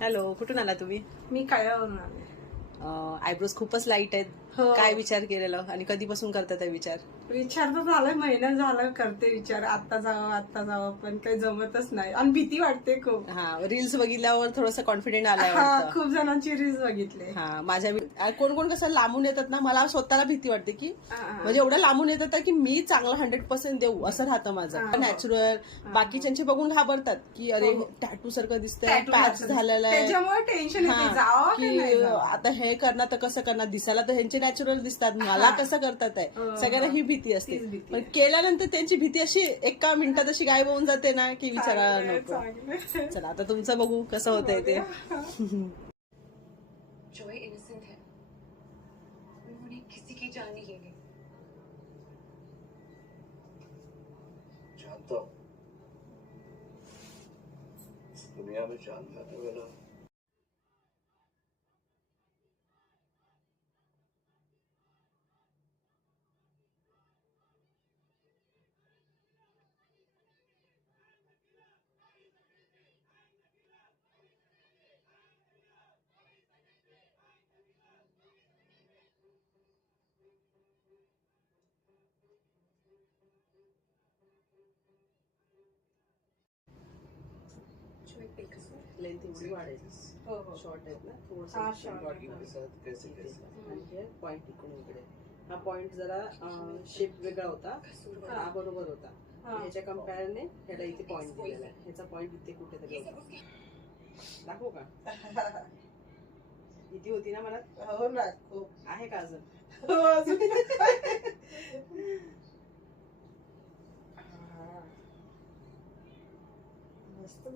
Hello, कुठून आला तुम्ही? मी कळ्यावरून आले. आयब्रोज खूपच लाईट आहेत. हो. काय विचार केलेला आणि कधीपासून करतात हा विचार? विचार तर झालाय, महिना झाला करते विचार, आता जावं पण काही जमतच नाही आणि भीती वाटते खूप. हा, रील्स बघितल्यावर थोडस कॉन्फिडेंट आलाय हा, वाटतं. खूप जणांची रील्स बघितले. हा, माझ्या कोण कोण कसं लांबून येतात ना, मला स्वतःला भीती वाटते की हा. म्हणजे एवढं लांबून येतात की मी चांगला 100% देऊ असं राहतं माझं. हा. नॅचरल. बाकीच्यांचे बघून घाबरतात की अरे हो. टॅटू सारखं दिसतंय, Tattoo पॅच सारखं दिसतं. झालेला आहे. त्याच्यामुळे टेन्शन हा, येते, जावं की नाही की जावं. आता हे करणार तर कसं करणार, दिसायला तर ह्यांचे नॅचरल दिसतात, मला हा. कसं करतात आहे. हो, सगळ्यांना हो. ही भीती असते. तीच भीती पण आहे. केल्यानंतर त्यांची भीती अशी एका मिनिटात अशी गायब होऊन जाते ना की विचारायला चांगलंय, नको. चांगलंय. चला आता तुमचं बघू कसं होतंय ते. जॉय इनोसेंट है, उन्होंने किसी की जान नहीं ली। जानता हूँ, इस दुनिया में जान जाने वाला जॉय बेकसर, लेंथ एवढी वाढायची. हो, हो. शॉर्ट आहेत ना हा, थोडस. short आहे. डॉगिंग के साथ कैसे कैसे आणि हे पॉइंट इकडून इकडे. हा पॉइंट जरा शेप वेगळा होता, हा बरोबर होता. हा. ह्याच्या कम्पेअरने ह्याला इथे पॉइंट दिलेला आहे. ह्याचा पॉइंट इथे कुठेतरी होता. दाखवू का? किती होती ना मला? हो ना, खूप. आहे का अजून? हो, अजून. हा. मस्त.